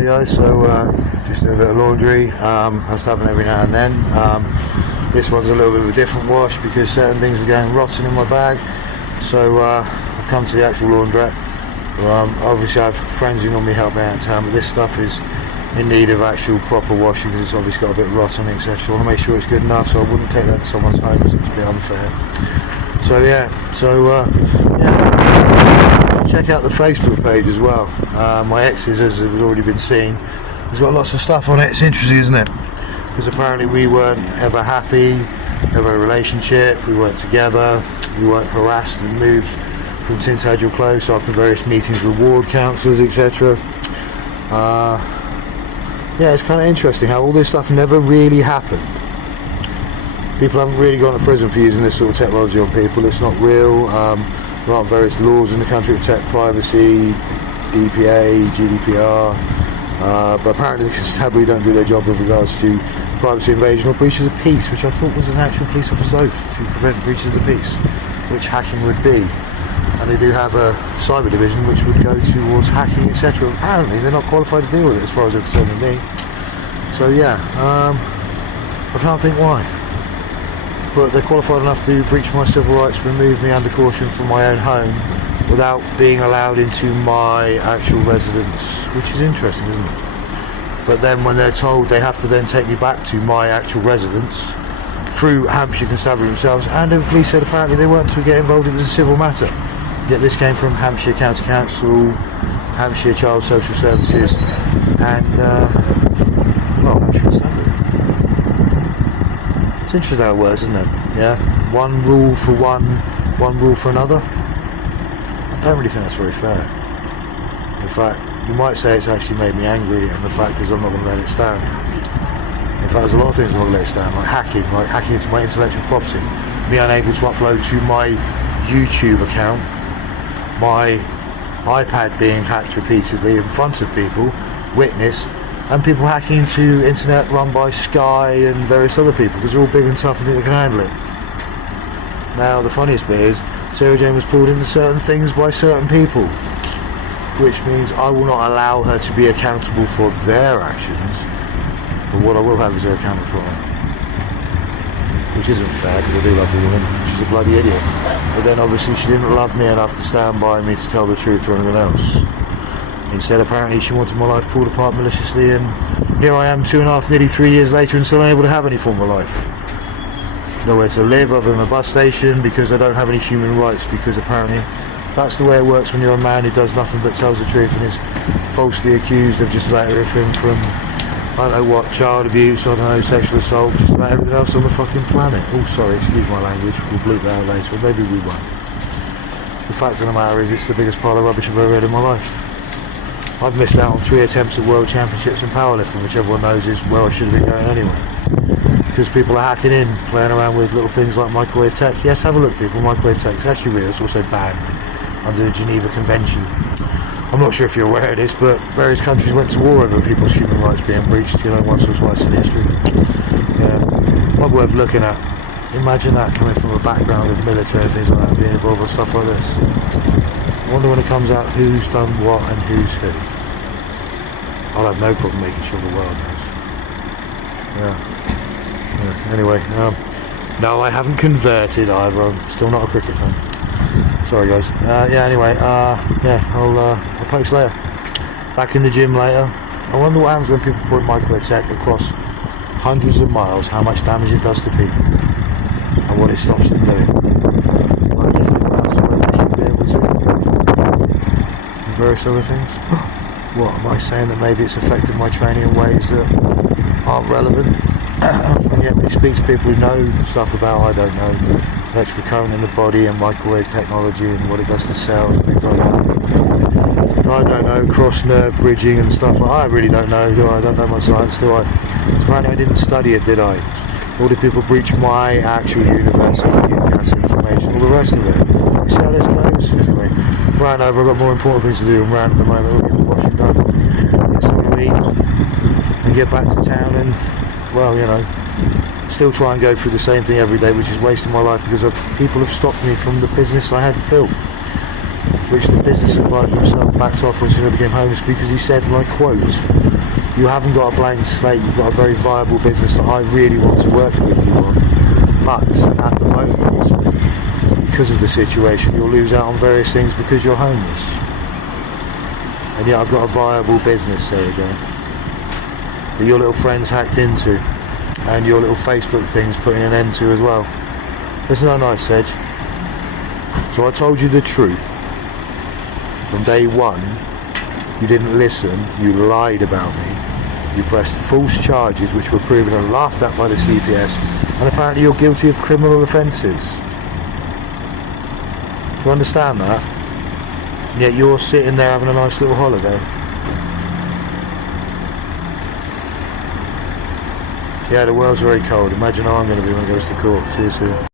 Hey guys, so just doing a bit of laundry. That's happening every now and then. This one's a little bit of a different wash because certain things are going rotten in my bag. So I've come to the actual laundrette. Obviously I have friends who normally help me out in town, but this stuff is in need of actual proper washing because it's obviously got a bit of rot on it, etc. I want to make sure it's good enough, so I wouldn't take that to someone's home as it's a bit unfair. So yeah, check out the Facebook page as well. My ex's, as it was already been seen, has got lots of stuff on it. It's interesting, isn't it? Because apparently we weren't ever happy, never had a relationship, we weren't together, we weren't harassed and moved from Tintagel Close after various meetings with ward councillors, etc. Yeah, it's kind of interesting how all this stuff never really happened. People haven't really gone to prison for using this sort of technology on people. It's not real. There aren't various laws in the country to protect privacy, DPA, GDPR, but apparently the constabulary don't do their job with regards to privacy invasion or breaches of peace, which I thought was an actual police officer's oath to prevent breaches of the peace, which hacking would be. And they do have a cyber division which would go towards hacking, etc. Apparently they're not qualified to deal with it as far as they're concerned with me. So yeah, I can't think why. But they're qualified enough to breach my civil rights, remove me under caution from my own home without being allowed into my actual residence, which is interesting, isn't it? But then when they're told they have to then take me back to my actual residence through Hampshire Constabulary themselves, and the police said apparently they weren't to get involved in a civil matter. Yet this came from Hampshire County Council, Hampshire Child Social Services, and Hampshire Constabulary. It's interesting how it works, isn't it? Yeah, one rule for one rule for another. I don't really think that's very fair. In fact, you might say it's actually made me angry, and the fact is I'm not going to let it stand. In fact, there's a lot of things I'm not going to let it stand, like hacking into my intellectual property, me unable to upload to my YouTube account, my iPad being hacked repeatedly in front of people, witnessed, and people hacking into internet run by Sky and various other people because they're all big and tough and think they can handle it. Now, the funniest bit is Sarah Jane was pulled into certain things by certain people, which means I will not allow her to be accountable for their actions, but what I will have is her accountable for them. Which isn't fair because I do love the woman. She's a bloody idiot. But then obviously she didn't love me enough to stand by me to tell the truth or anything else. Instead, apparently she wanted my life pulled apart maliciously, and here I am 2.5, nearly 3 years later and still unable to have any form of life. Nowhere to live other than a bus station because I don't have any human rights, because apparently that's the way it works when you're a man who does nothing but tells the truth and is falsely accused of just about everything from, I don't know what, child abuse, I don't know, sexual assault, just about everything else on the fucking planet. Oh, sorry, excuse my language, we'll bleep that out later, or maybe we won't. The fact of the matter is, it's the biggest pile of rubbish I've ever read in my life. I've missed out on 3 attempts at world championships in powerlifting, which everyone knows is where I should have been going anyway. Because people are hacking in, playing around with little things like microwave tech. Yes, have a look people, microwave tech, it's actually real, it's also banned under the Geneva Convention. I'm not sure if you're aware of this, but various countries went to war over people's human rights being breached, once or twice in history. Yeah, not worth looking at. Imagine that coming from a background of military and things like that, being involved with stuff like this. I wonder when it comes out who's done what and who's who. I'll have no problem making sure the world knows. Yeah. Anyway, no, I haven't converted either. I'm still not a cricket fan. Sorry guys. I'll post later. Back in the gym later. I wonder what happens when people put microwave tech across hundreds of miles, how much damage it does to people and what it stops them doing. Like lifting around somewhere we should be able to. And various other things. What, am I saying that maybe it's affected my training in ways that aren't relevant? And yet when you speak to people who know stuff about, I don't know, electrical current in the body and microwave technology and what it does to cells and things like that. I don't know, cross nerve bridging and stuff like that. I really don't know, do I? I don't know my science, do I? Apparently I didn't study it, did I? All the people breach my actual university, UCAS information, all the rest of it. You see how this goes? Anyway, right over, I've got more important things to do than round at the moment. We'll get the washing done, get something to eat, and get back to town and, still try and go through the same thing every day, which is wasting my life because people have stopped me from the business I had built. which the business advisor himself backs off when he became homeless, because he said, and I quote, "You haven't got a blank slate, you've got a very viable business that I really want to work with you on. But at the moment, because of the situation, you'll lose out on various things because you're homeless. And yet I've got a viable business, there again, that your little friends hacked into, and your little Facebook thing's putting an end to as well." Isn't that nice, Sedge? So I told you the truth. From day one, you didn't listen, you lied about me. You pressed false charges which were proven and laughed at by the CPS, and apparently you're guilty of criminal offences. Do you understand that? And yet you're sitting there having a nice little holiday. Yeah, the world's very cold. Imagine how I'm going to be when it goes to court. See you soon.